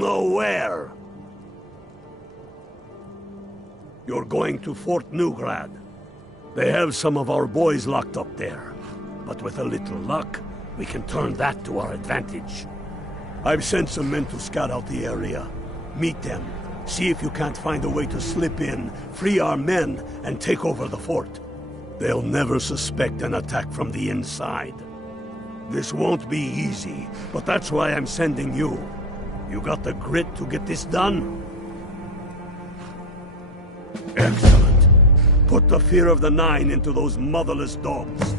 Nowhere! You're going to Fort Newgrad. They have some of our boys locked up there. But with a little luck, we can turn that to our advantage. I've sent some men to scout out the area. Meet them. See if you can't find a way to slip in, free our men, and take over the fort. They'll never suspect an attack from the inside. This won't be easy, but that's why I'm sending you. You got the grit to get this done? Excellent. Put the fear of the Nine into those motherless dogs.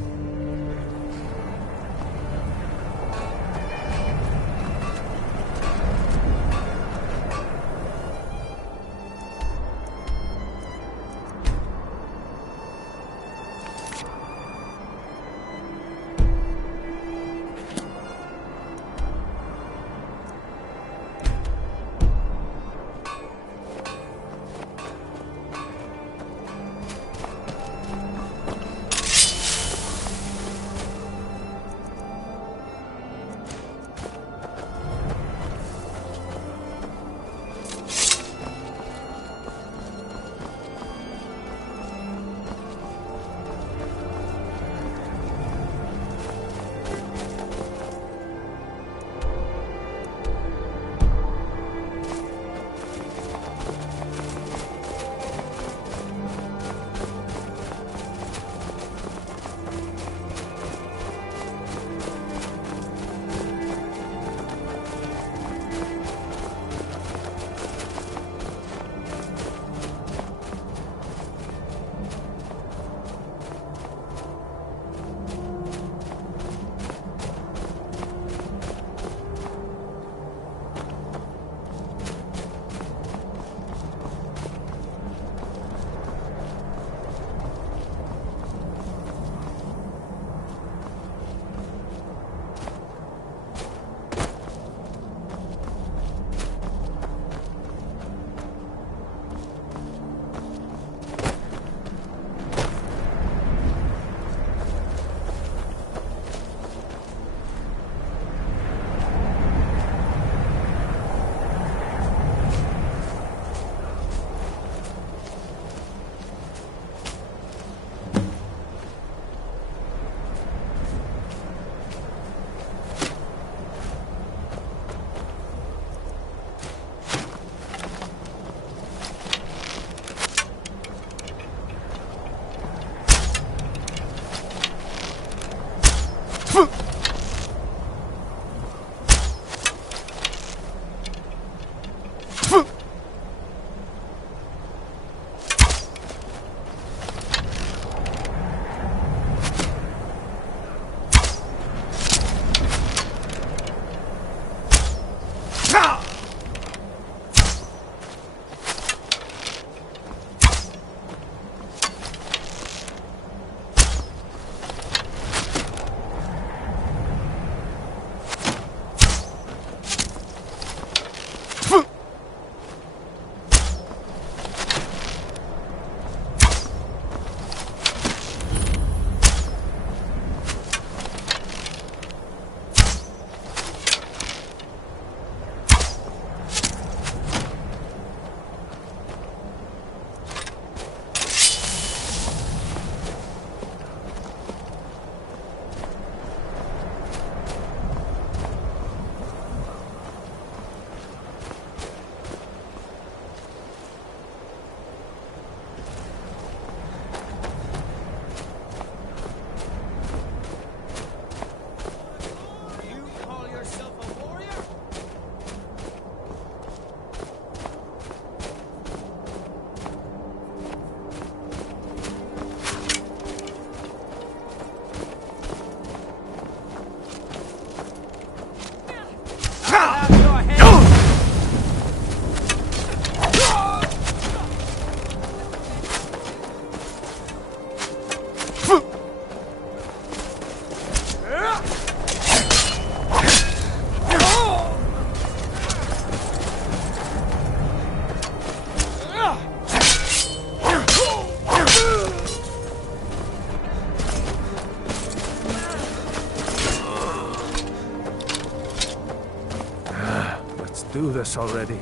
this already.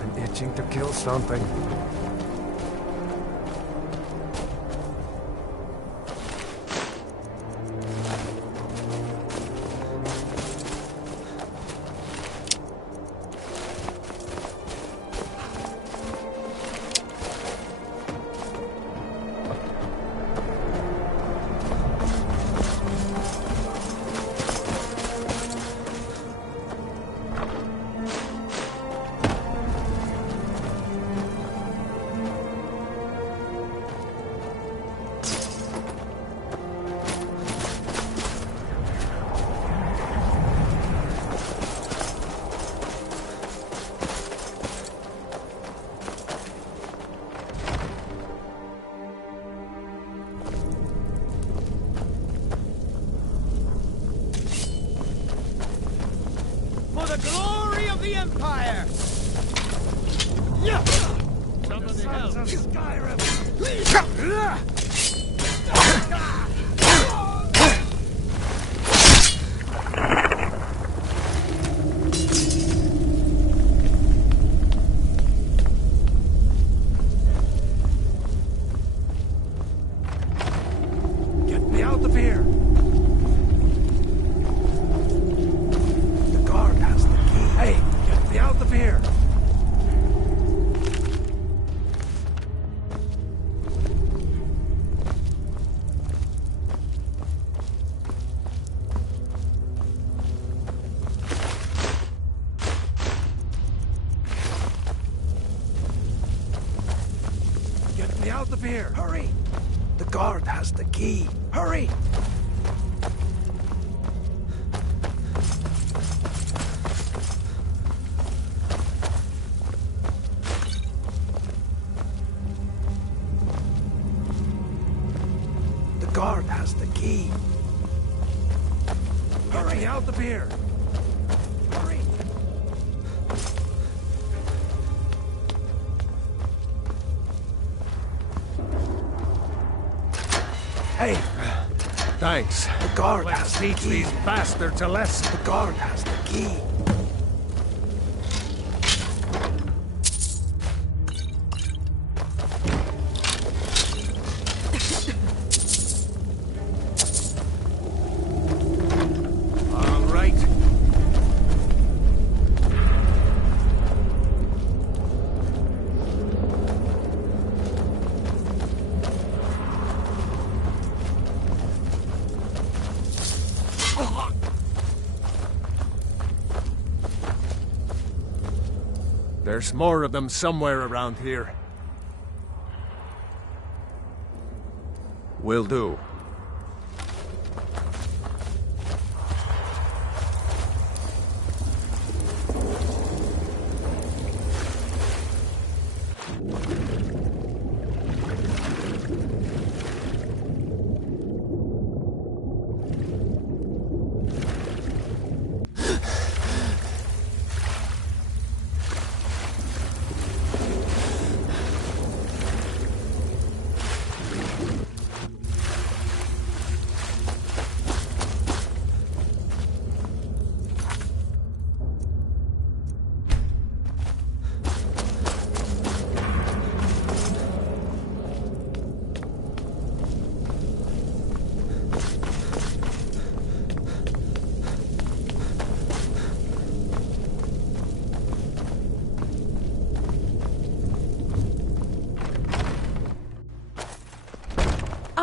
I'm itching to kill something. For the glory of the Empire! Somebody help! Skyrim! Get me out of here! The guard has the key. Hey, get me out of here! Get me out of here! Hurry! The guard has the key. Hurry! The guard has the key. Hurry! Get me out of here! Hurry! Hey! Thanks. The guard Let's has the teach key. these bastards a lesson. The guard has the key. All right. There's more of them somewhere around here. Will do.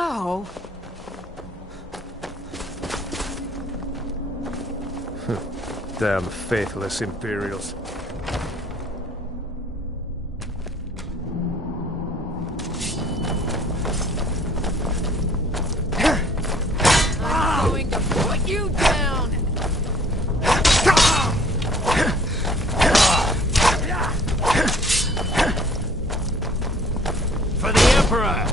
Oh. Damn faithless Imperials. I'm going to put you down! For the Emperor!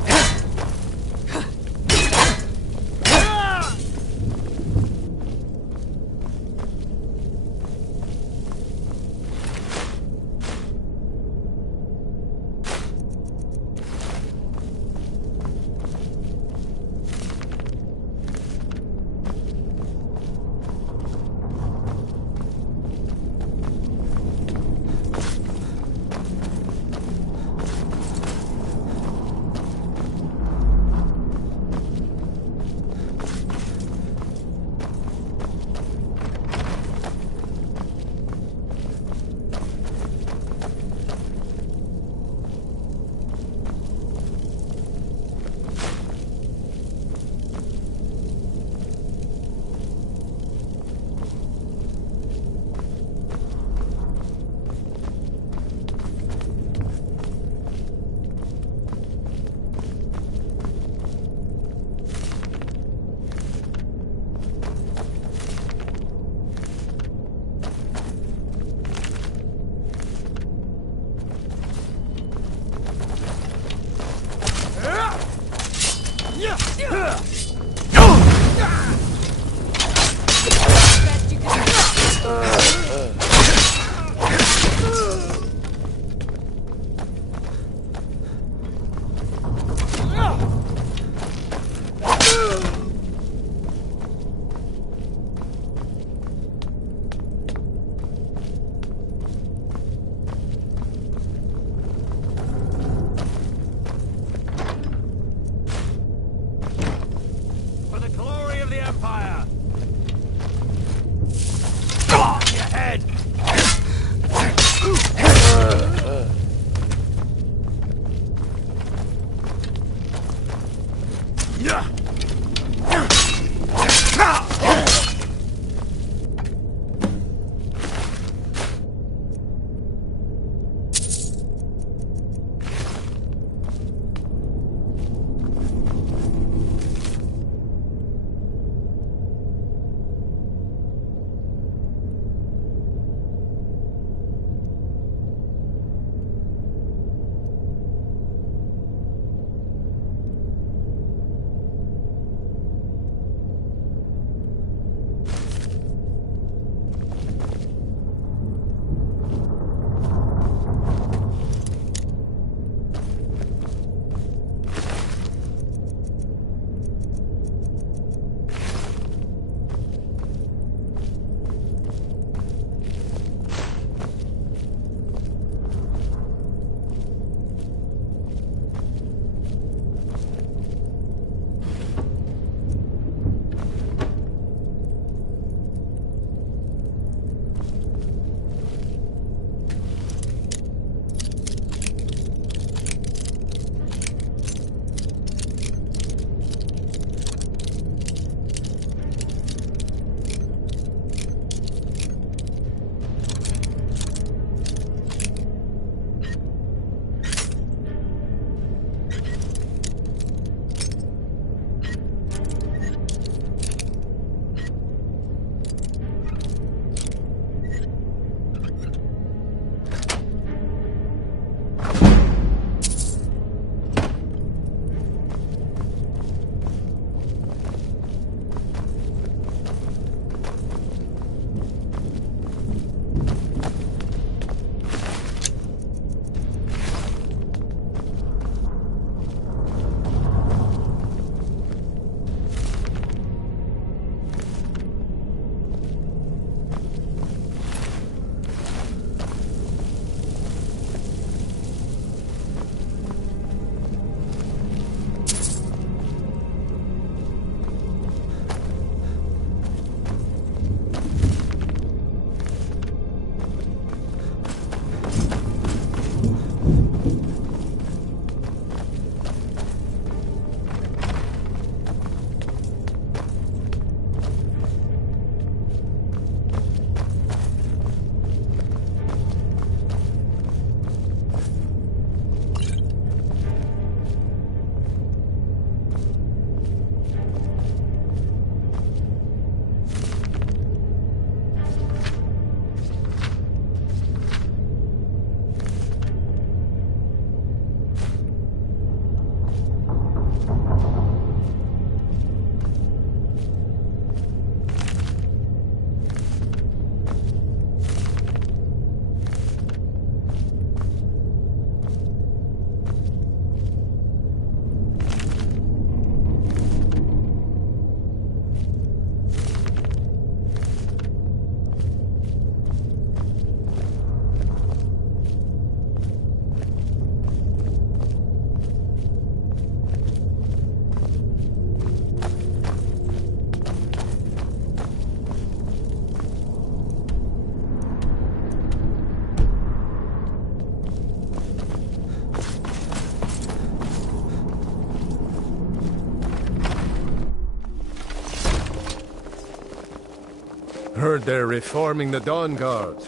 heard they're reforming the Dawn Guard.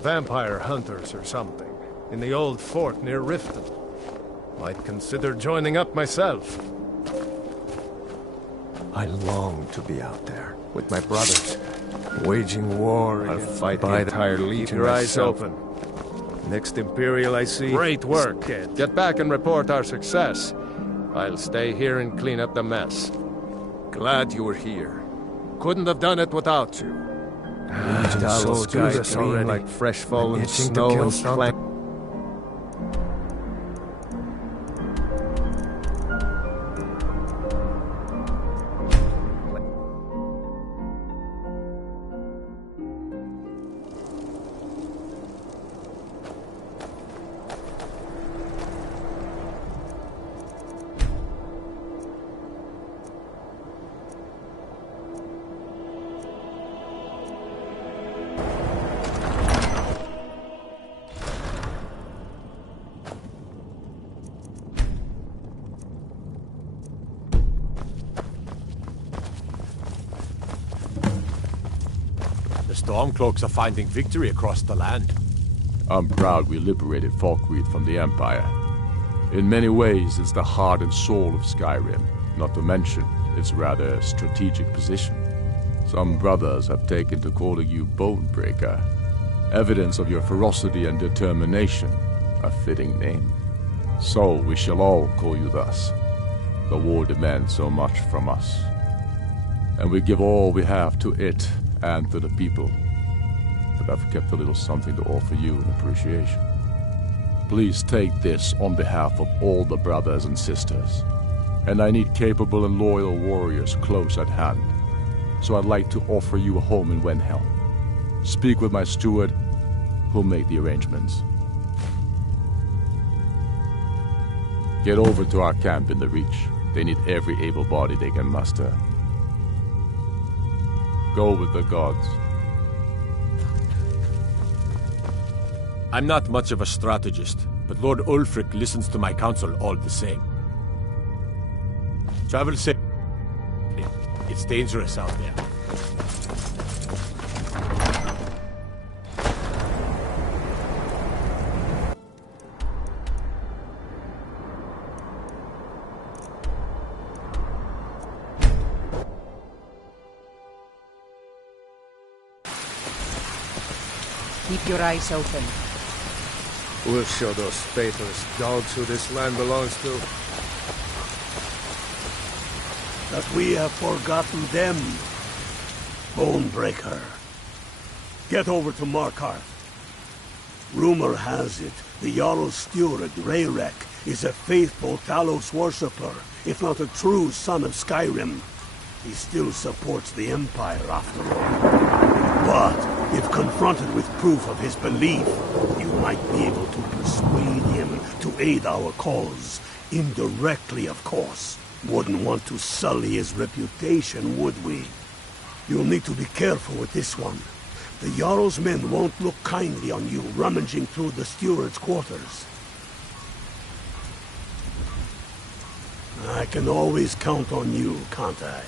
Vampire hunters or something. In the old fort near Riften. Might consider joining up myself. I long to be out there with my brothers, waging war. I'll fight the entire legion. Keep your eyes myself. open. Next Imperial I see. Great work, kid. Get back and report our success. I'll stay here and clean up the mess. Glad you were here. Couldn't have done it without you. Those guys already like fresh fallen snow and clank. The Stormcloaks are finding victory across the land. I'm proud we liberated Falkreath from the Empire. In many ways, it's the heart and soul of Skyrim, not to mention its rather strategic position. Some brothers have taken to calling you Bonebreaker, evidence of your ferocity and determination, a fitting name. So we shall all call you thus. The war demands so much from us, and we give all we have to it and to the people. But I've kept a little something to offer you in appreciation. Please take this on behalf of all the brothers and sisters. And I need capable and loyal warriors close at hand. So I'd like to offer you a home in Wenhelm. Speak with my steward, who'll make the arrangements. Get over to our camp in the Reach. They need every able body they can muster. Go with the gods. I'm not much of a strategist, but Lord Ulfric listens to my counsel all the same. Travel safe. It's dangerous out there. Keep your eyes open. We'll show those faithless dogs who this land belongs to. That we have forgotten them. Bonebreaker. Get over to Markarth. Rumor has it, the Jarl's steward, Rayrek, is a faithful Talos worshipper, if not a true son of Skyrim. He still supports the Empire, after all. But if confronted with proof of his belief, you might be able to persuade him to aid our cause. Indirectly, of course. Wouldn't want to sully his reputation, would we? You'll need to be careful with this one. The Jarl's men won't look kindly on you rummaging through the steward's quarters. I can always count on you, can't I?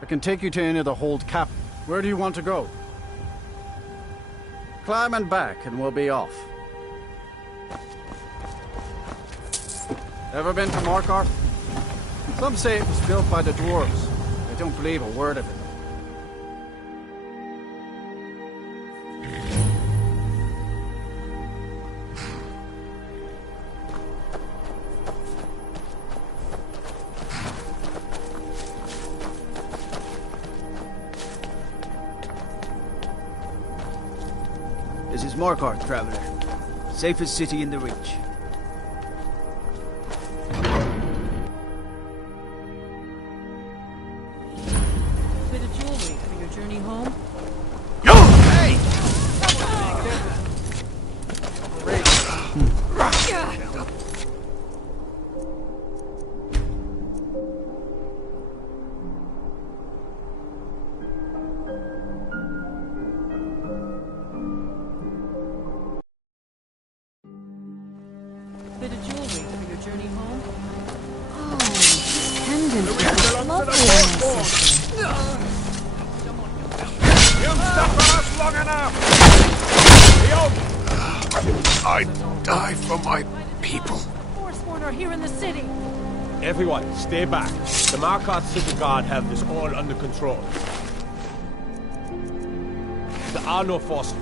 I can take you to any of the hold cap. Where do you want to go? Climb and back and we'll be off. Ever been to Markarth? Some say it was built by the dwarves. I don't believe a word of it. This is Markarth, traveler. Safest city in the Reach. home? Hey! Bit of jewelry for your journey home? Oh, this pendant is lovely on my sister. You've stuck with us long enough! I die for my people. Forsworn are here in the city. Everyone, stay back. The Markarth City Guard have this all under control. There are no forces.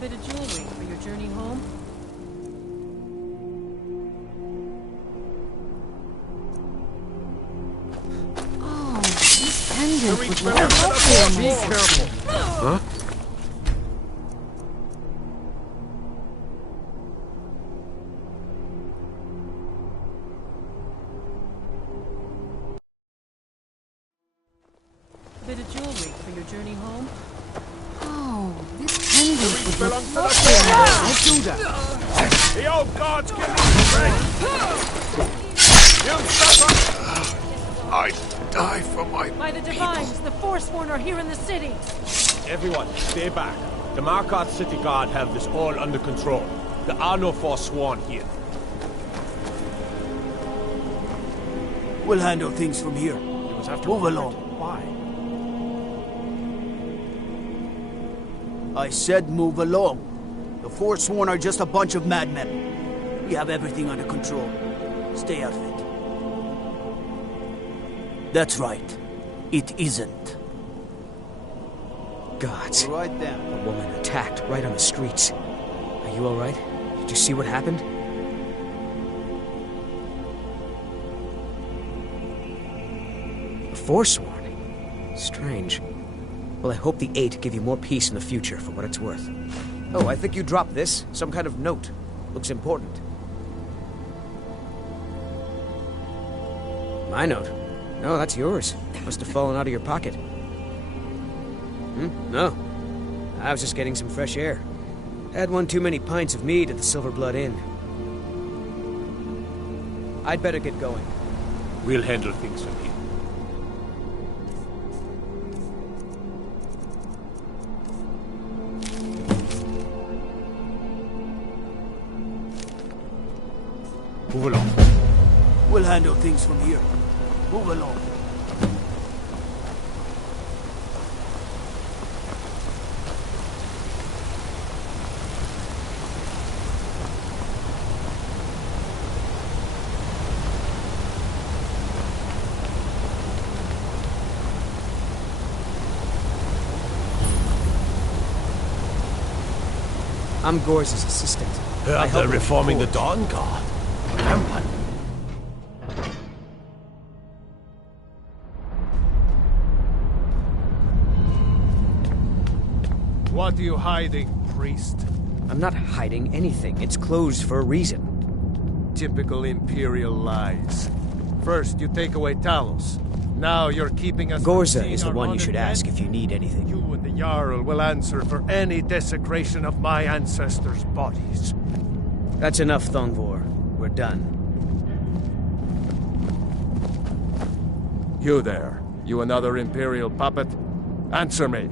Bit of jewelry for your journey home? Oh, this pendant would look lovely on my sister. Huh? Bit of jewelry for your journey home? Oh, this pendant would look lovely on my sister. Don't do that! The old gods give me strength! You suffer! I die for my By the divines, the Forsworn are here in the city. Everyone, stay back. The Markarth City Guard have this all under control. There are no Forsworn here. We'll handle things from here. Move along. Why? I said move along. The Forsworn are just a bunch of madmen. We have everything under control. Stay out of it. That's right. It isn't. Gods. Right then. A woman attacked right on the streets. Are you alright? Did you see what happened? The Forsworn? Strange. Well, I hope the Eight give you more peace in the future, for what it's worth. Oh, I think you dropped this. Some kind of note. Looks important. My note? No, that's yours. Must have fallen out of your pocket. No. I was just getting some fresh air. Had one too many pints of mead at the Silver Blood Inn. I'd better get going. We'll handle things from here. Move along. We'll handle things from here. Move along. I'm Gor's assistant. Heard they're reforming the Dawn Guard. Vampire. What are you hiding, priest? I'm not hiding anything. It's closed for a reason. Typical Imperial lies. First, you take away Talos. Now you're keeping us... Gorza is the one you should ask if you need anything. You and the Jarl will answer for any desecration of my ancestors' bodies. That's enough, Thongvor. We're done. You there. You another Imperial puppet? Answer me.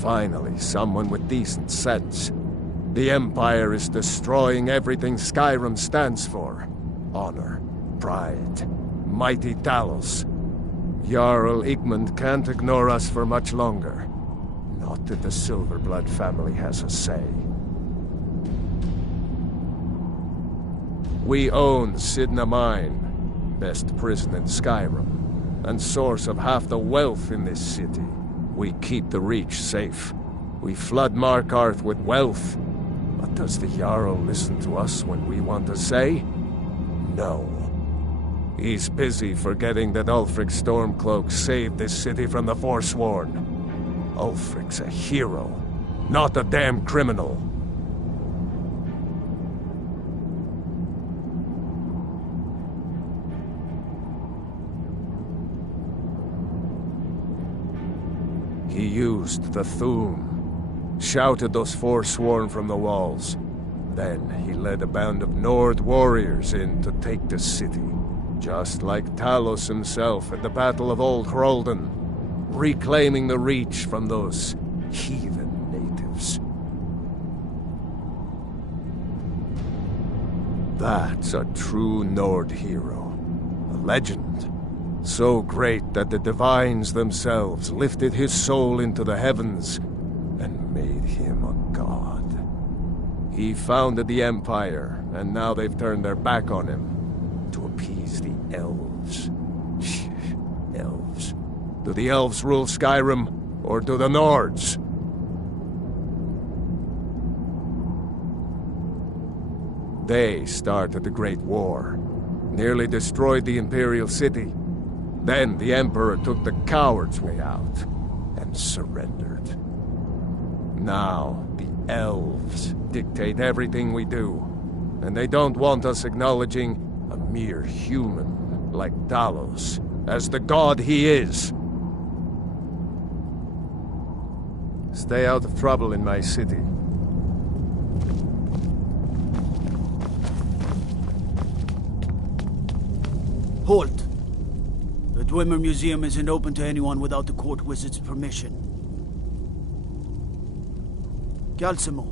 Finally, someone with decent sense. The Empire is destroying everything Skyrim stands for. Honor, pride, mighty Talos. Jarl Igmund can't ignore us for much longer. Not if the Silverblood family has a say. We own Sidna Mine, best prison in Skyrim, and source of half the wealth in this city. We keep the Reach safe. We flood Markarth with wealth. But does the Jarl listen to us when we want to say? No. He's busy forgetting that Ulfric Stormcloak saved this city from the Forsworn. Ulfric's a hero, not a damn criminal. He used the Thum, shouted those Forsworn from the walls. Then he led a band of Nord warriors in to take the city, just like Talos himself at the Battle of Old Hroldan, reclaiming the Reach from those heathen natives. That's a true Nord hero, a legend. So great that the divines themselves lifted his soul into the heavens and made him a god. He founded the Empire, and now they've turned their back on him to appease the elves. Elves. Do the elves rule Skyrim, or do the Nords? They started the Great War, nearly destroyed the Imperial City. Then the Emperor took the coward's way out and surrendered. Now the elves dictate everything we do, and they don't want us acknowledging a mere human like Talos as the god he is. Stay out of trouble in my city. Halt! The Dwemer Museum isn't open to anyone without the court wizard's permission. Galsimo.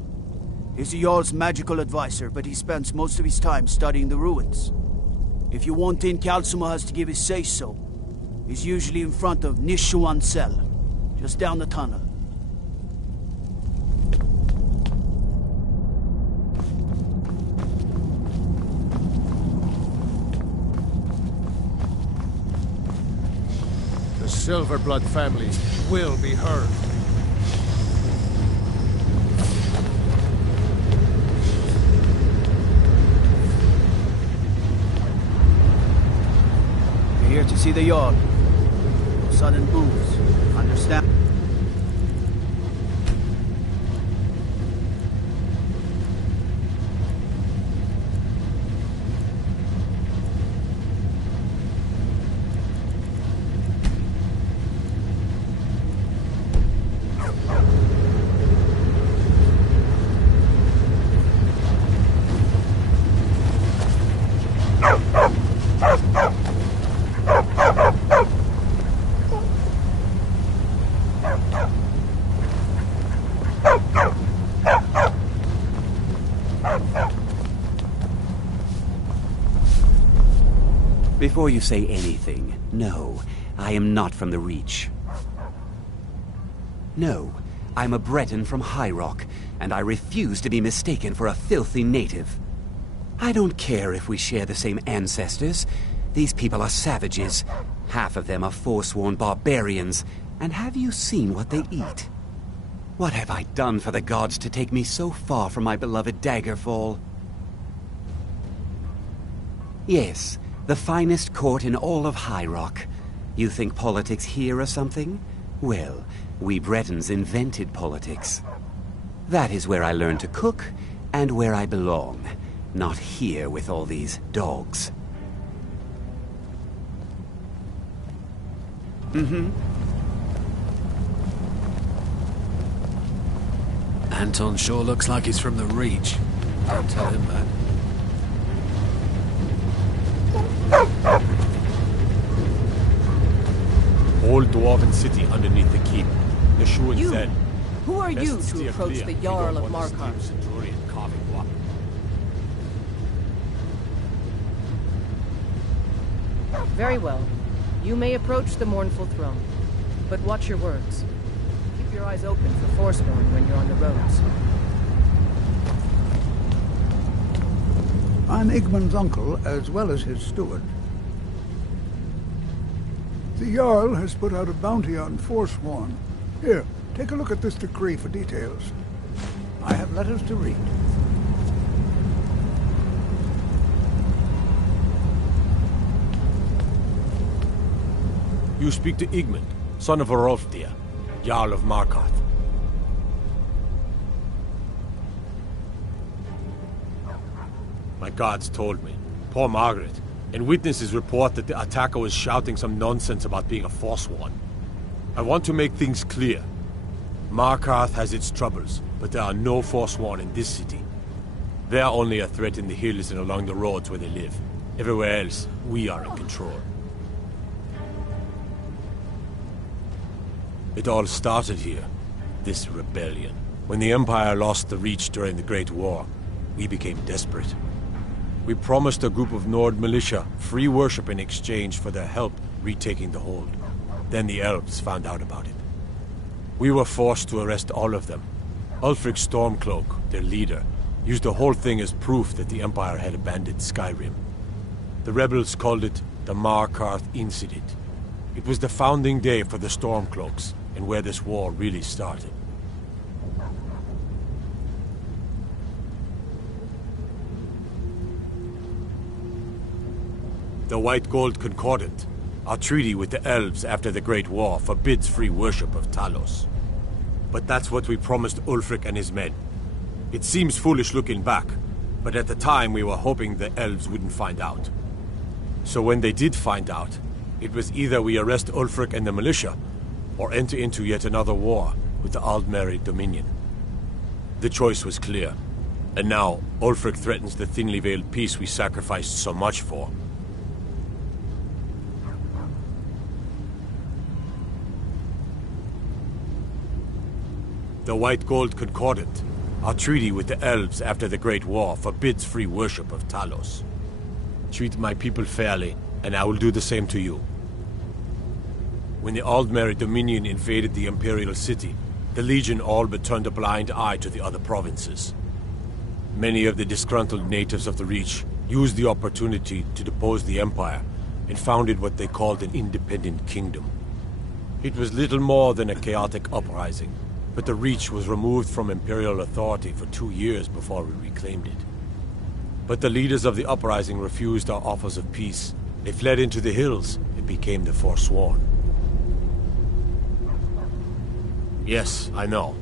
He's the Jarl's magical advisor, but he spends most of his time studying the ruins. If you want in, Galsimo has to give his say-so. He's usually in front of Nishuan Cell, just down the tunnel. The Silverblood family will be heard. You're here to see the Jarl. No sudden moves. Understand? Before you say anything, no, I am not from the Reach. No, I'm a Breton from High Rock, and I refuse to be mistaken for a filthy native. I don't care if we share the same ancestors. These people are savages. Half of them are forsworn barbarians. And have you seen what they eat? What have I done for the gods to take me so far from my beloved Daggerfall? Yes, the finest court in all of High Rock. You think politics here or something? Well, we Bretons invented politics. That is where I learned to cook, and where I belong. Not here with all these dogs. Anton sure looks like he's from the Reach. Don't tell him that. Old dwarven city underneath the keep. The Shuan You! said. Who are "Best you to steer approach clear. the We Jarl don't of want to Markarth? steal Centurion carving block." Very well. You may approach the mournful throne. But watch your words. Keep your eyes open for Forsworn when you're on the roads. I'm Igmund's uncle, as well as his steward. The Jarl has put out a bounty on Forsworn. Here, take a look at this decree for details. I have letters to read. you speak to Igmund, son of Orolfdir, Jarl of Markarth. My guards told me. Poor Margaret. And witnesses report that the attacker was shouting some nonsense about being a Forsworn. I want to make things clear. Markarth has its troubles, but there are no Forsworn in this city. They are only a threat in the hills and along the roads where they live. Everywhere else, we are in control. It all started here, this rebellion. When the Empire lost the Reach during the Great War, we became desperate. We promised a group of Nord militia free worship in exchange for their help retaking the hold. Then the elves found out about it. We were forced to arrest all of them. Ulfric Stormcloak, their leader, used the whole thing as proof that the Empire had abandoned Skyrim. The rebels called it the Markarth Incident. It was the founding day for the Stormcloaks, and where this war really started. The White Gold Concordant, our treaty with the elves after the Great War, forbids free worship of Talos. But that's what we promised Ulfric and his men. It seems foolish looking back, but at the time we were hoping the elves wouldn't find out. So when they did find out, it was either we arrest Ulfric and the militia, or enter into yet another war with the Aldmeri Dominion. The choice was clear, and now Ulfric threatens the thinly veiled peace we sacrificed so much for. The White Gold Concordant, our treaty with the elves after the Great War, forbids free worship of Talos. Treat my people fairly, and I will do the same to you. When the Aldmeri Dominion invaded the Imperial City, the Legion all but turned a blind eye to the other provinces. Many of the disgruntled natives of the Reach used the opportunity to depose the Empire and founded what they called an independent kingdom. It was little more than a chaotic uprising, but the Reach was removed from Imperial authority for 2 years before we reclaimed it. But the leaders of the uprising refused our offers of peace. They fled into the hills and became the Forsworn. Yes, I know.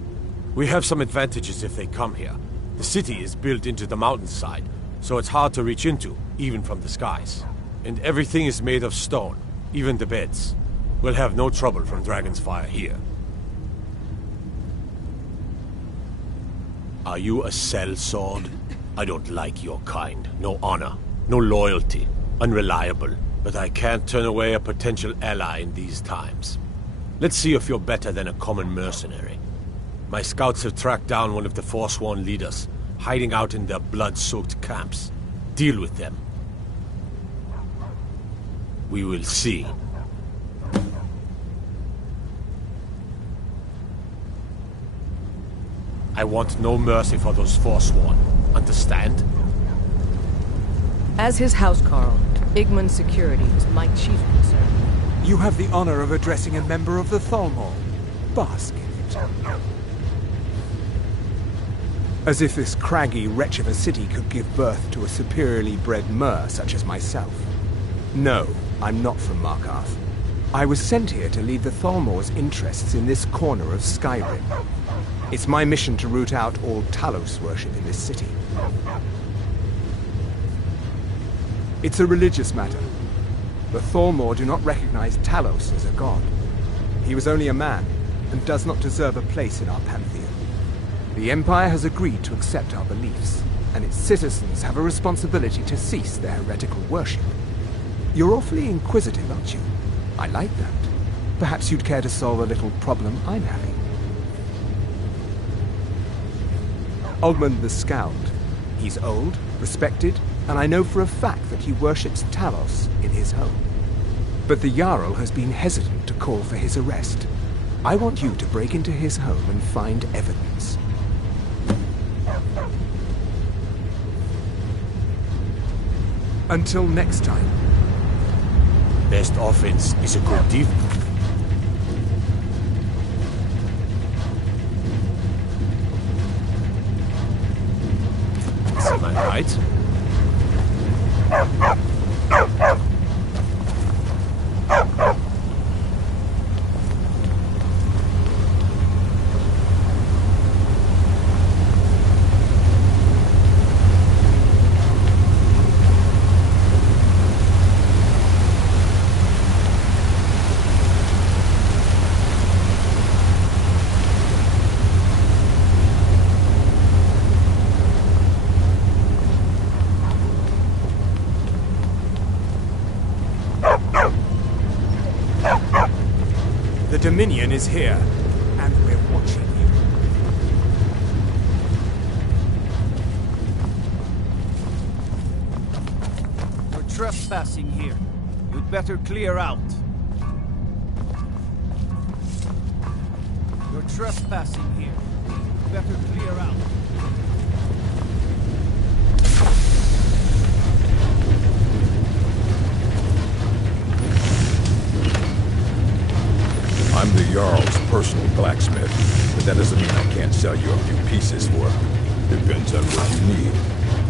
We have some advantages if they come here. The city is built into the mountainside, so it's hard to reach into, even from the skies. And everything is made of stone, even the beds. We'll have no trouble from Dragon's Fire here. Are you a sellsword? I don't like your kind. No honor, no loyalty, unreliable. But I can't turn away a potential ally in these times. Let's see if you're better than a common mercenary. My scouts have tracked down one of the Forsworn leaders, hiding out in their blood-soaked camps. Deal with them. We will see. I want no mercy for those Forsworn. Understand? As his housecarl, Igmund's security is my chief concern. You have the honor of addressing a member of the Thalmor. Bask in it. As if this craggy wretch of a city could give birth to a superiorly bred mer such as myself. No, I'm not from Markarth. I was sent here to lead the Thalmor's interests in this corner of Skyrim. It's my mission to root out all Talos worship in this city. It's a religious matter. The Thalmor do not recognize Talos as a god. He was only a man, and does not deserve a place in our pantheon. The Empire has agreed to accept our beliefs, and its citizens have a responsibility to cease their heretical worship. You're awfully inquisitive, aren't you? I like that. Perhaps you'd care to solve a little problem I'm having. Ogmund the Scowled. He's old, respected, and I know for a fact that he worships Talos in his home. But the Jarl has been hesitant to call for his arrest. I want you to break into his home and find evidence. Until next time. Best offense is a good defense. Am I right? The Dominion is here, and we're watching you. You're trespassing here. You'd better clear out. You're trespassing here. You'd better clear out. I'm the Jarl's personal blacksmith, but that doesn't mean I can't sell you a few pieces for it. Depends on what you need.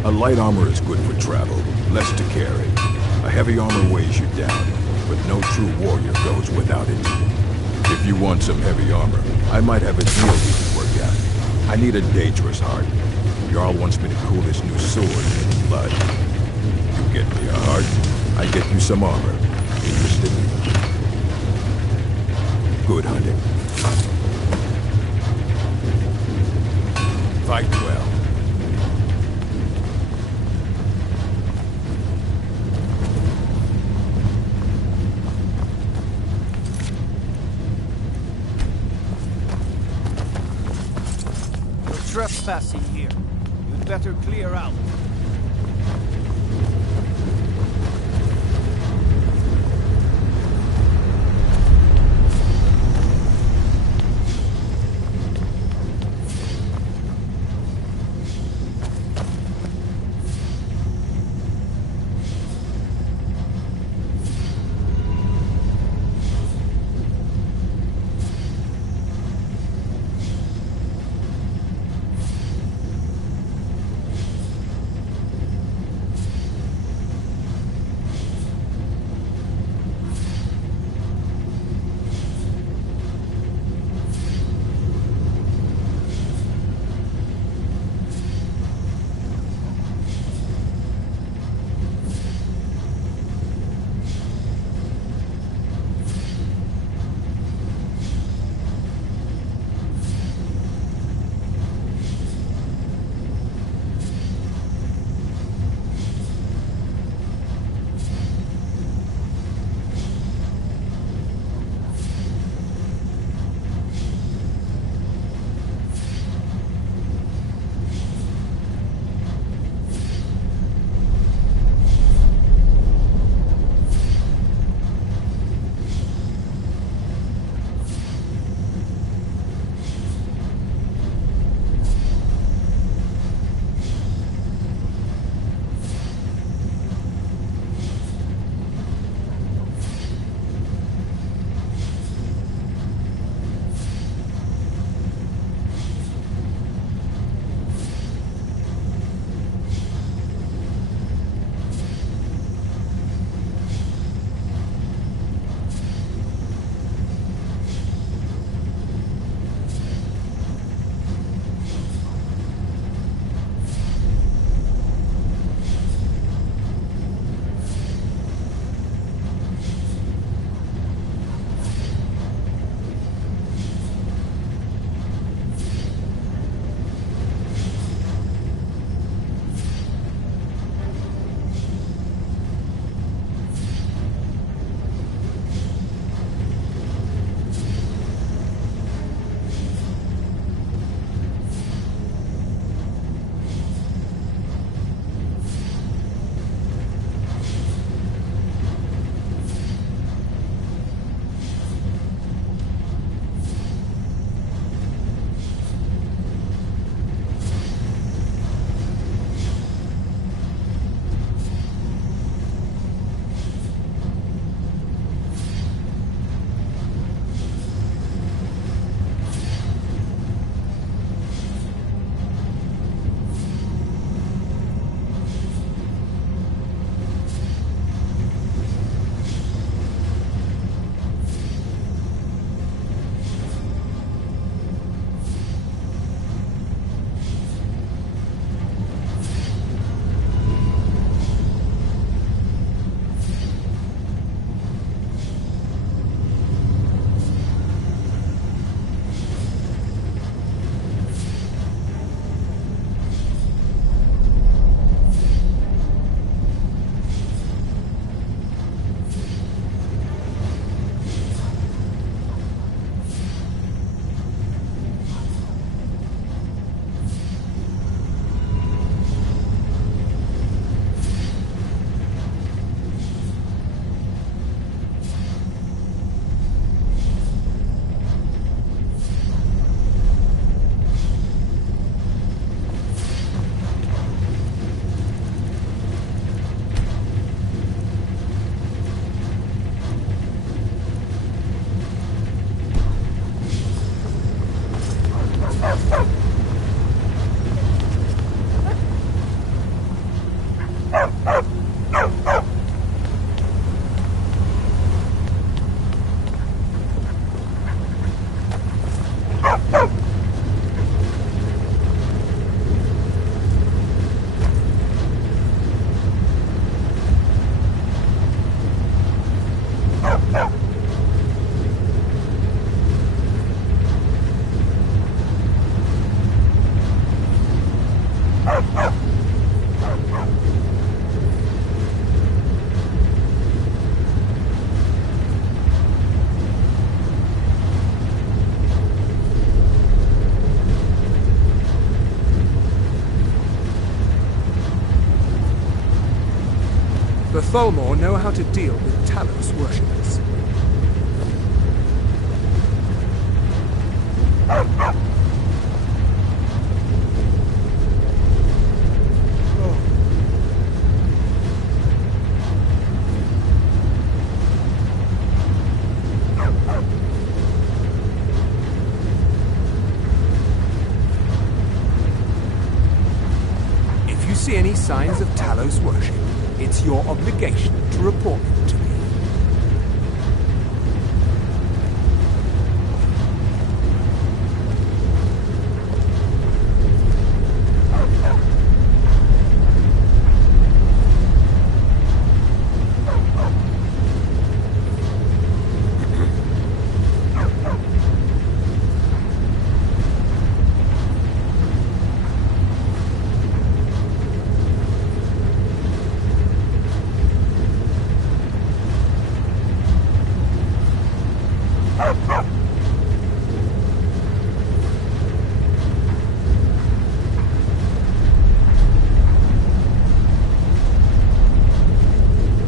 A light armor is good for travel, less to carry. A heavy armor weighs you down, but no true warrior goes without it. If you want some heavy armor, I might have a deal we can work out. I need a dangerous heart. Jarl wants me to cool this new sword with blood. You get me a heart, I get you some armor. Interested? Good hunting. Fight well. You're trespassing here. You'd better clear out. The Thalmor know how to deal with Talos worshippers. If you see any signs of Talos worship, it's your obligation to report them to me.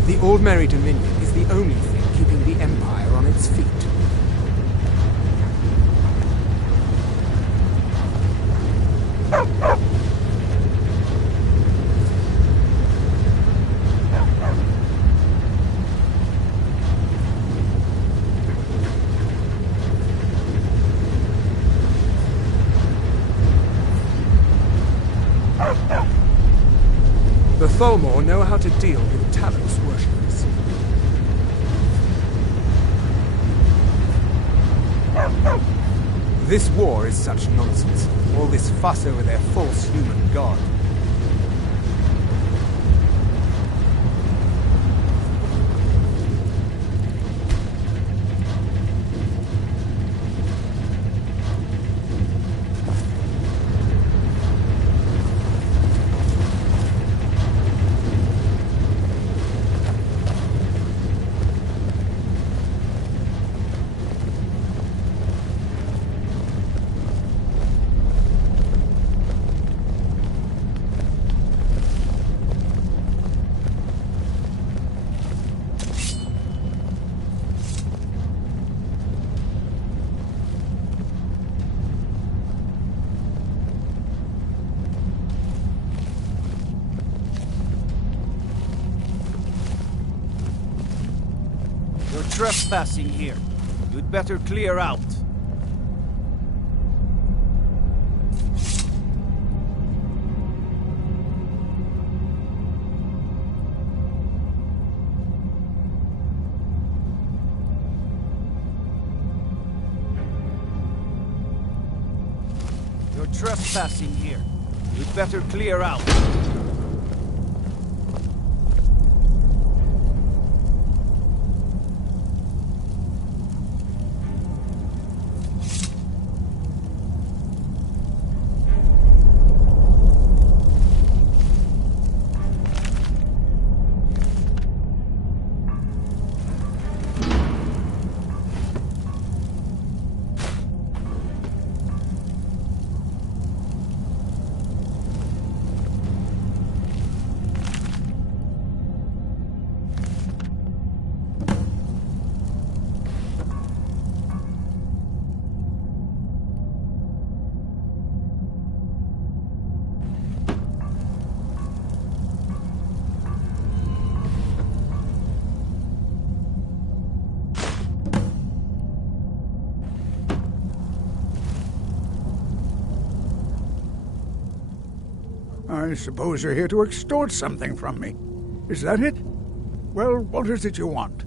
The Old Merry Dominion is the only thing keeping the Empire on its feet. The Thalmor know how to deal with Talos worshippers. This war is such nonsense. All this fuss over their false human god. You're trespassing here. You'd better clear out. You're trespassing here. You'd better clear out. I suppose you're here to extort something from me. Is that it? Well, what is it you want?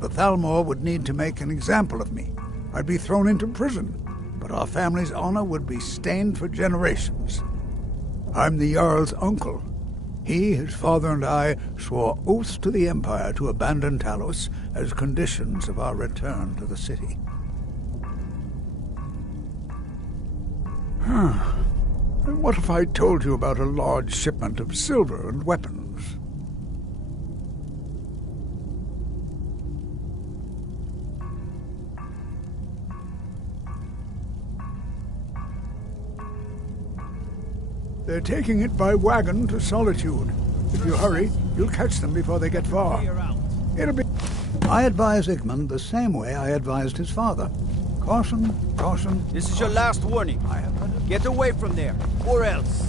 The Thalmor would need to make an example of me. I'd be thrown into prison, but our family's honor would be stained for generations. I'm the Jarl's uncle. He, his father, and I swore oaths to the Empire to abandon Talos as conditions of our return to the city. And what if I told you about a large shipment of silver and weapons? They're taking it by wagon to Solitude. If you hurry, you'll catch them before they get far. It'll be... I advise Igmund the same way I advised his father. Caution, caution. This is your last warning. Get away from there, or else.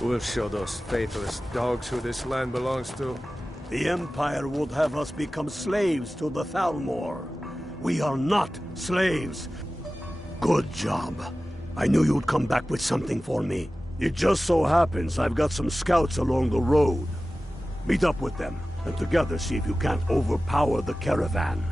We'll show those faithless dogs who this land belongs to. The Empire would have us become slaves to the Thalmor. We are not slaves. Good job. I knew you'd come back with something for me. It just so happens I've got some scouts along the road. Meet up with them, and together see if you can't overpower the caravan.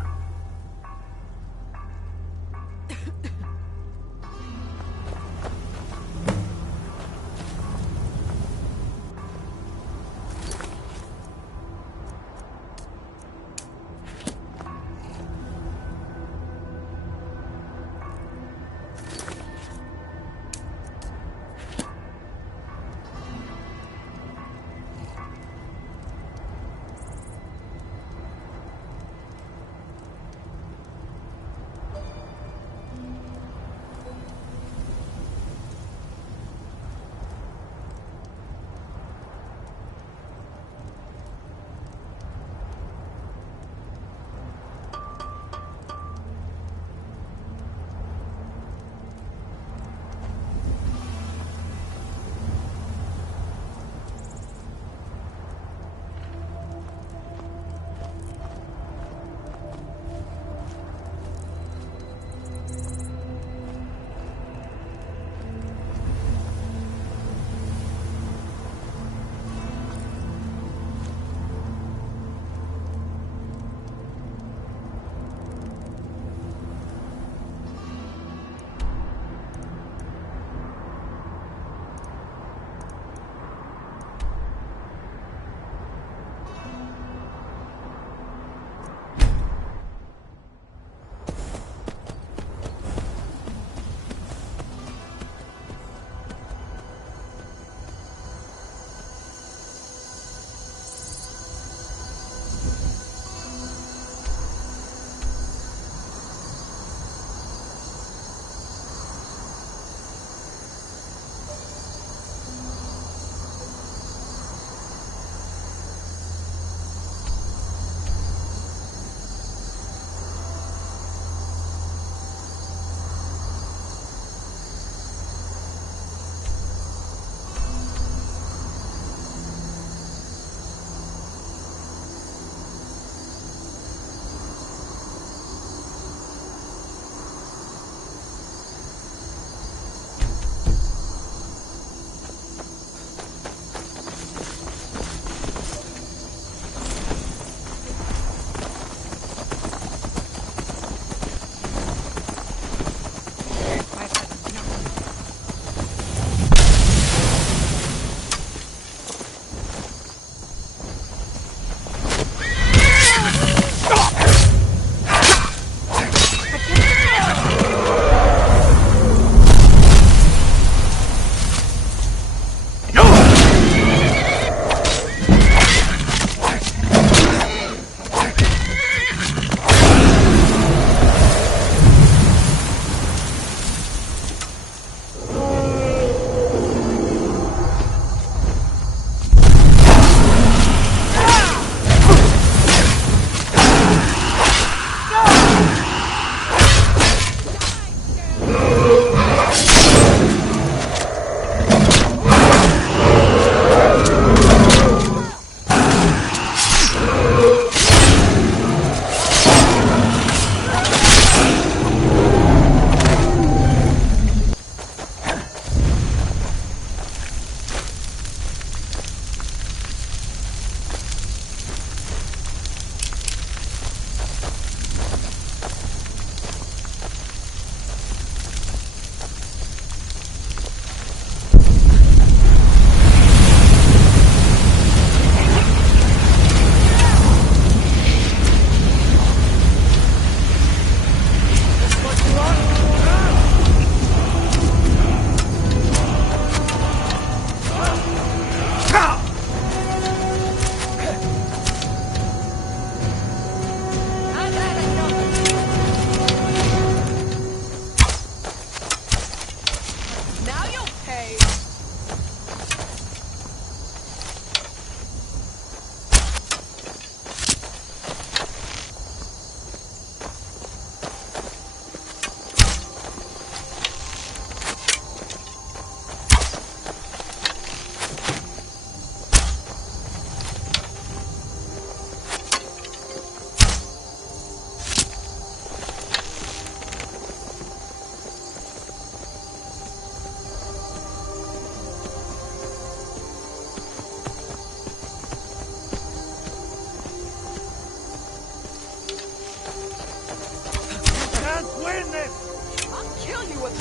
you what...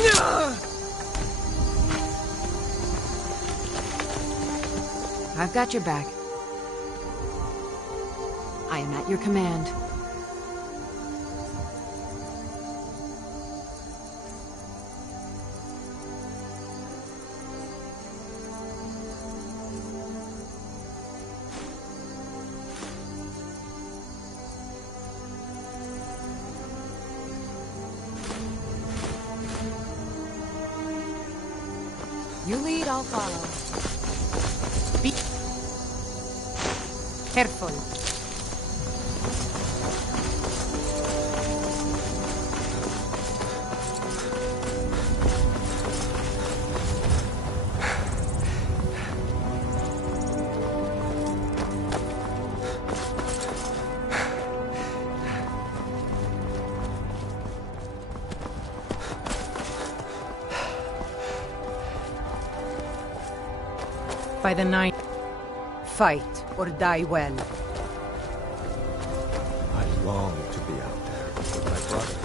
I've got your back. I am at your command. You lead, I'll follow. Be careful. By the night, fight or die well. I long to be out there with my brother.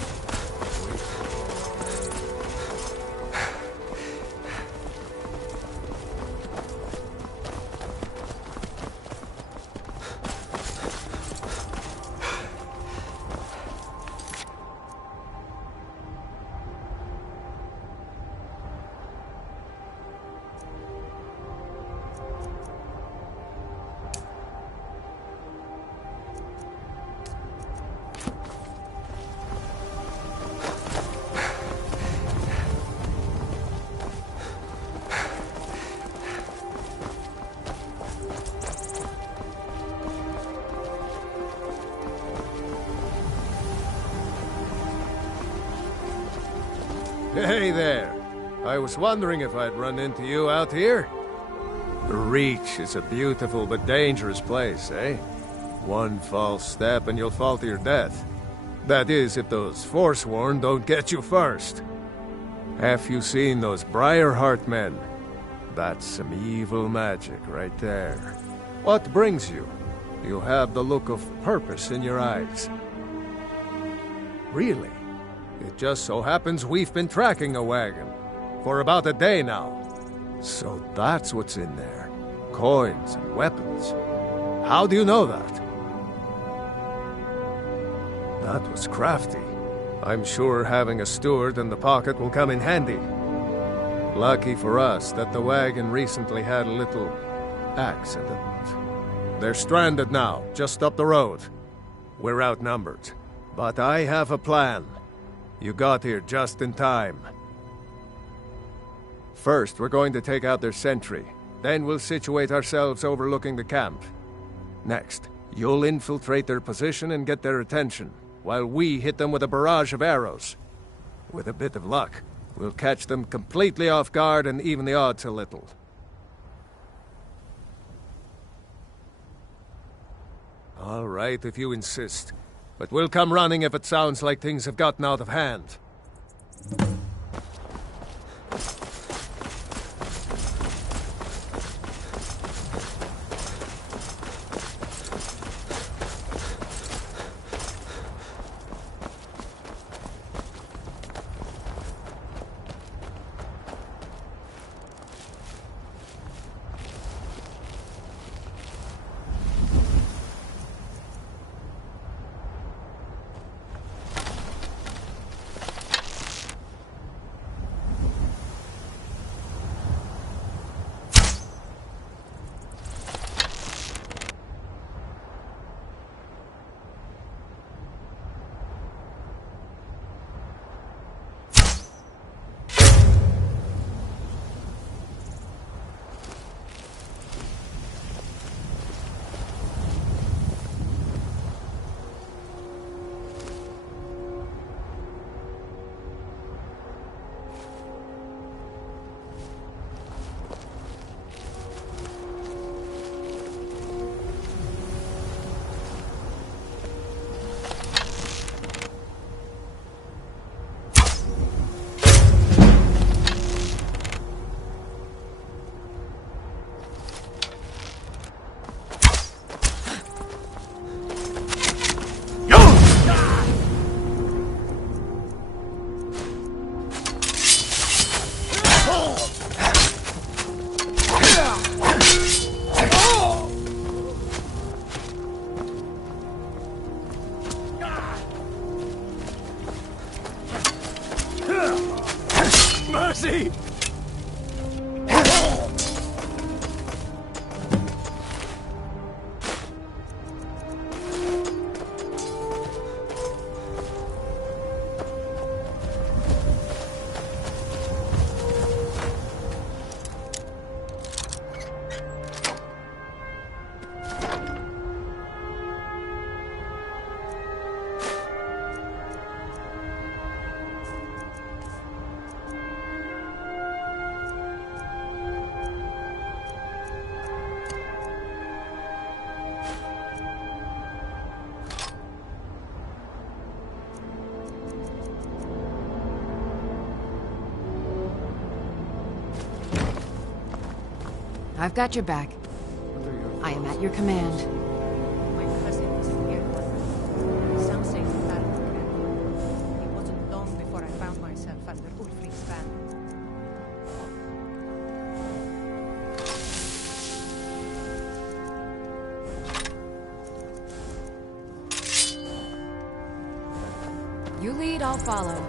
Hey there. I was wondering if I'd run into you out here. The Reach is a beautiful but dangerous place, eh? One false step and you'll fall to your death. That is, if those Forsworn don't get you first. Have you seen those Briarheart men? That's some evil magic right there. What brings you? You have the look of purpose in your eyes. Really? It just so happens we've been tracking a wagon for about a day now. So that's what's in there. Coins and weapons. How do you know that? That was crafty. I'm sure having a steward in the pocket will come in handy. Lucky for us that the wagon recently had a little accident. They're stranded now, just up the road. We're outnumbered, but I have a plan. You got here just in time. First, we're going to take out their sentry. Then we'll situate ourselves overlooking the camp. Next, you'll infiltrate their position and get their attention, while we hit them with a barrage of arrows. With a bit of luck, we'll catch them completely off guard and even the odds a little. All right, if you insist. But we'll come running if it sounds like things have gotten out of hand. see! I've got your back. I am at your command. My cousin is here. Some say that it wasn't long before I found myself under Ulfric's banner. You lead, I'll follow.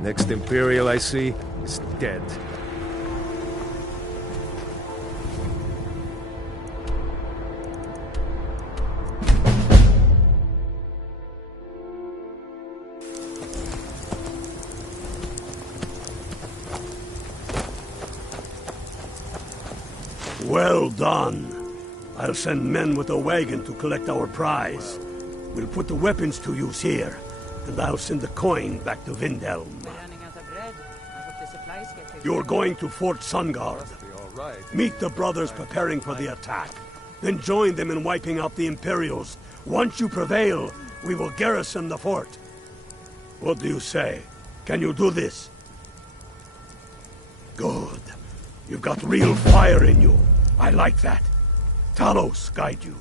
Next Imperial I see is dead. Well done. I'll send men with a wagon to collect our prize. We'll put the weapons to use here, and I'll send the coin back to Vindhelm. You're going to Fort Sungard. Meet the brothers preparing for the attack. Then join them in wiping out the Imperials. Once you prevail, we will garrison the fort. What do you say? Can you do this? Good. You've got real fire in you. I like that. Talos guide you.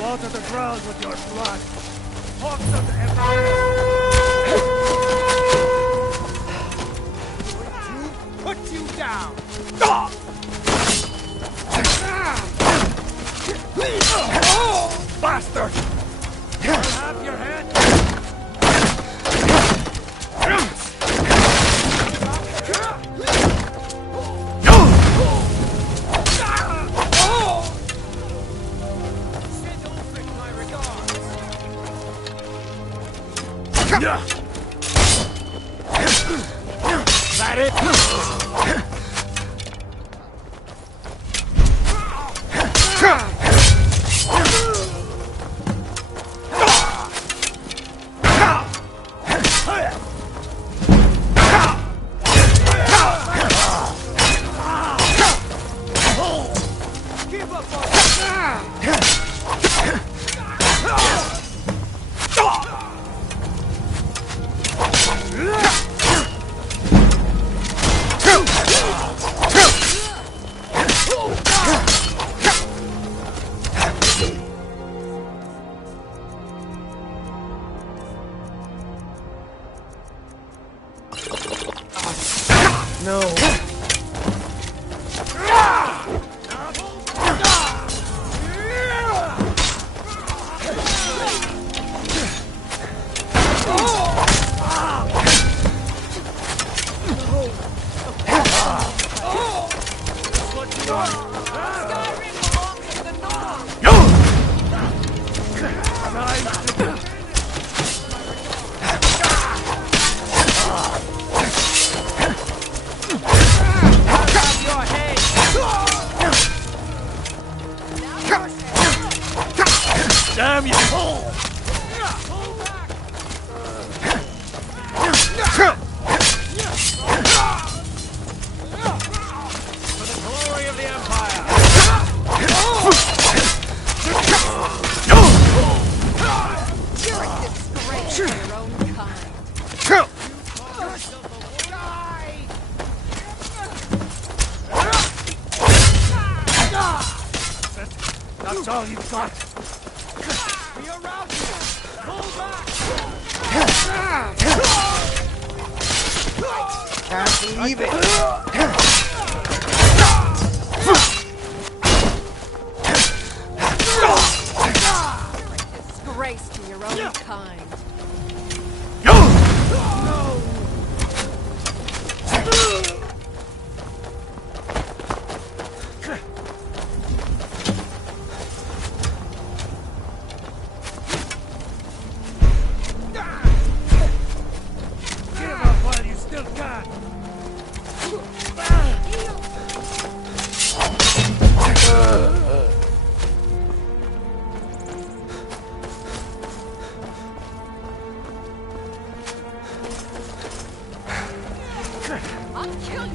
Water the ground with your blood. Hawks of everywhere. Put you down. Bastard! I'll have your head. That it? Damn you! For the glory of the Empire! You're a disgrace to your own kind. That's all you've got! We are routed! Pull back! Can't believe it! Disgrace to your own kind. I'll kill you!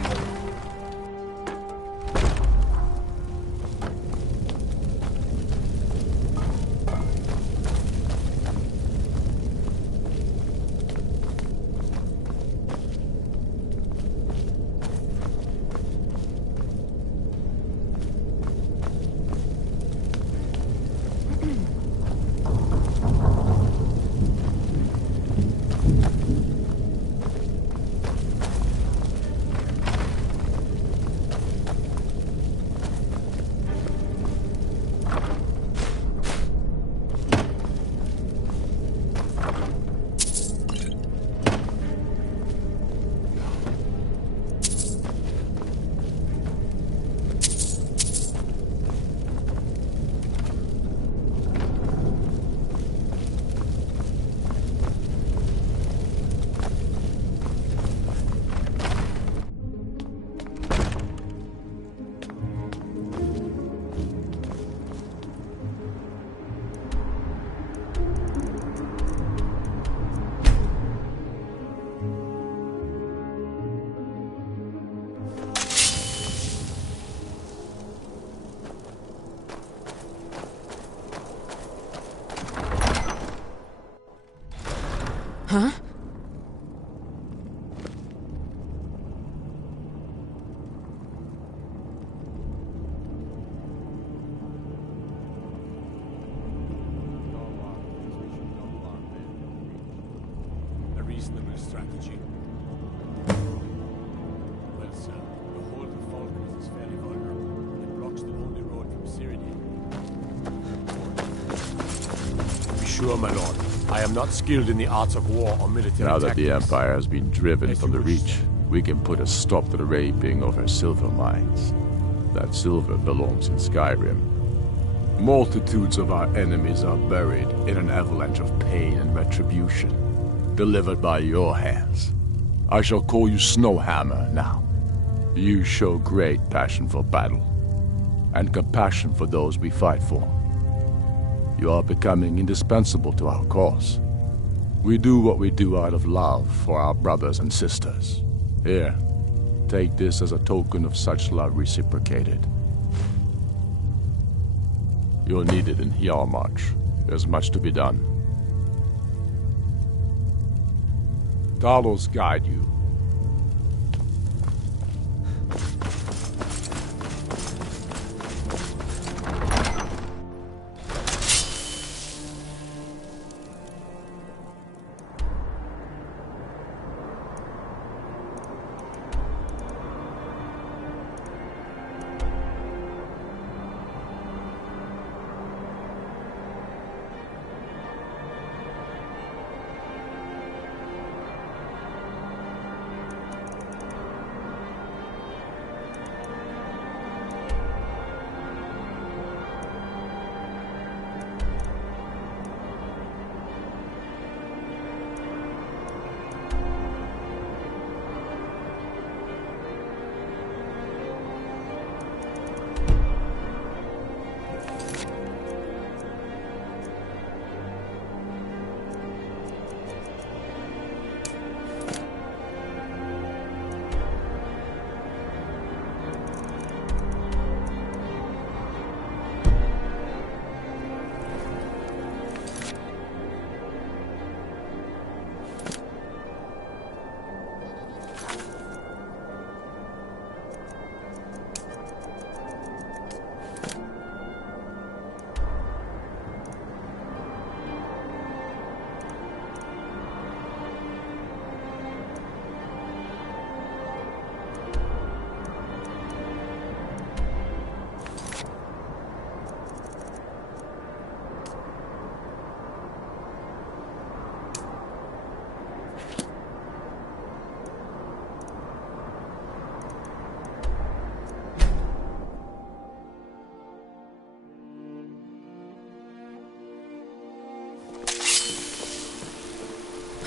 Huh? A reasonable strategy. Well, sir, the hold of Falkers is fairly vulnerable. It blocks the only road from Cyrodiil. Be sure, my lord. I am not skilled in the arts of war or military Now that the tactics. Empire has been driven from the Reach, we can put a stop to the raping of her silver mines. That silver belongs in Skyrim. Multitudes of our enemies are buried in an avalanche of pain and retribution, delivered by your hands. I shall call you Snowhammer now. You show great passion for battle, and compassion for those we fight for. You are becoming indispensable to our cause. We do what we do out of love for our brothers and sisters. Here, take this as a token of such love reciprocated. You're needed in Hjalmarch. There's much to be done. Talos guide you.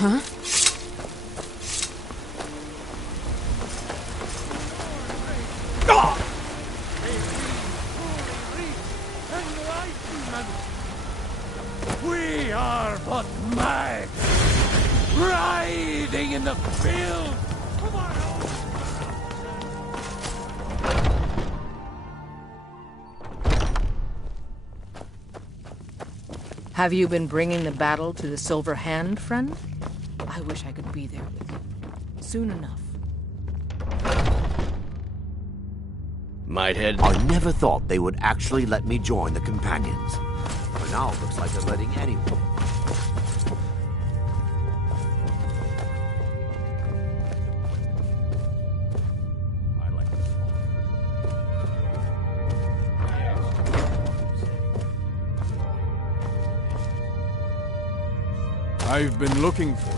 Huh? We are but mags, riding in the field of our own. Have you been bringing the battle to the Silver Hand, friend? I wish I could be there with you. Soon enough. Mighthead, I never thought they would actually let me join the Companions. But now it looks like they're letting anyone. I've been looking for you.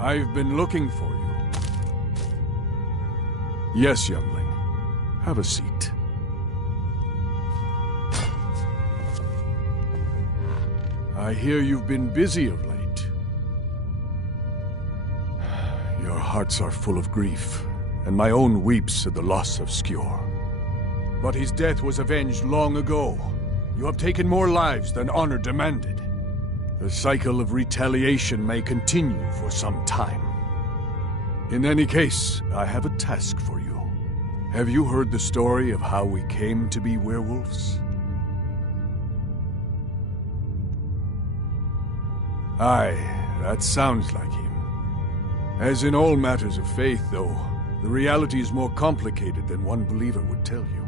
I've been looking for you. Yes, youngling. Have a seat. I hear you've been busy of late. Your hearts are full of grief, and my own weeps at the loss of Skjor. But his death was avenged long ago. You have taken more lives than honor demanded. The cycle of retaliation may continue for some time. In any case, I have a task for you. Have you heard the story of how we came to be werewolves? Aye, that sounds like him. As in all matters of faith, though, the reality is more complicated than one believer would tell you.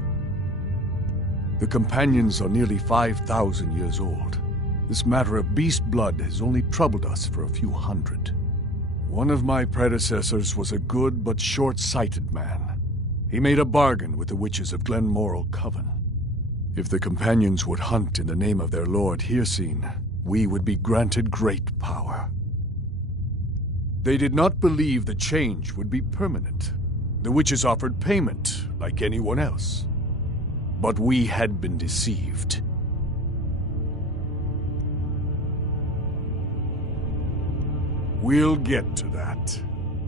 The Companions are nearly 5,000 years old. This matter of beast blood has only troubled us for a few hundred. One of my predecessors was a good but short-sighted man. He made a bargain with the witches of Glenmoral Coven. If the Companions would hunt in the name of their lord Hircine, we would be granted great power. They did not believe the change would be permanent. The witches offered payment, like anyone else. But we had been deceived. We'll get to that.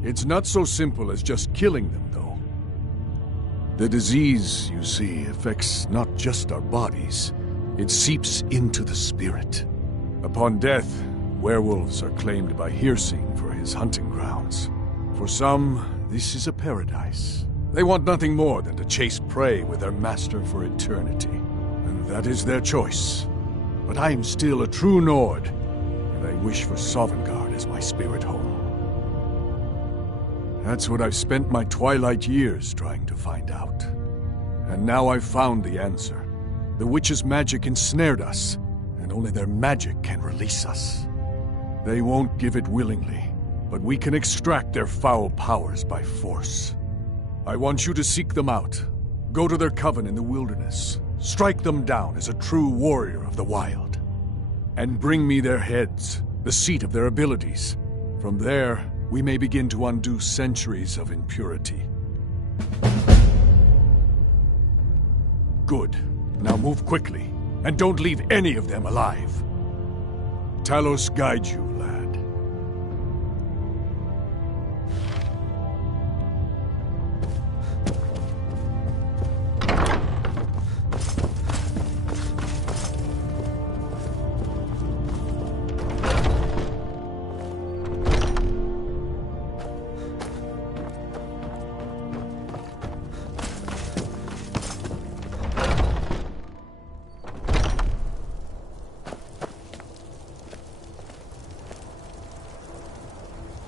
It's not so simple as just killing them, though. The disease, you see, affects not just our bodies. It seeps into the spirit. Upon death, werewolves are claimed by Hirsing for his hunting grounds. For some, this is a paradise. They want nothing more than to chase prey with their master for eternity. And that is their choice. But I am still a true Nord, and I wish for Sovngarde as my spirit home. That's what I've spent my twilight years trying to find out. And now I've found the answer. The witch's magic ensnared us, and only their magic can release us. They won't give it willingly, but we can extract their foul powers by force. I want you to seek them out. Go to their coven in the wilderness. Strike them down as a true warrior of the wild. And bring me their heads, the seat of their abilities. From there, we may begin to undo centuries of impurity. Good. Now move quickly, and don't leave any of them alive. Talos guide you, lad.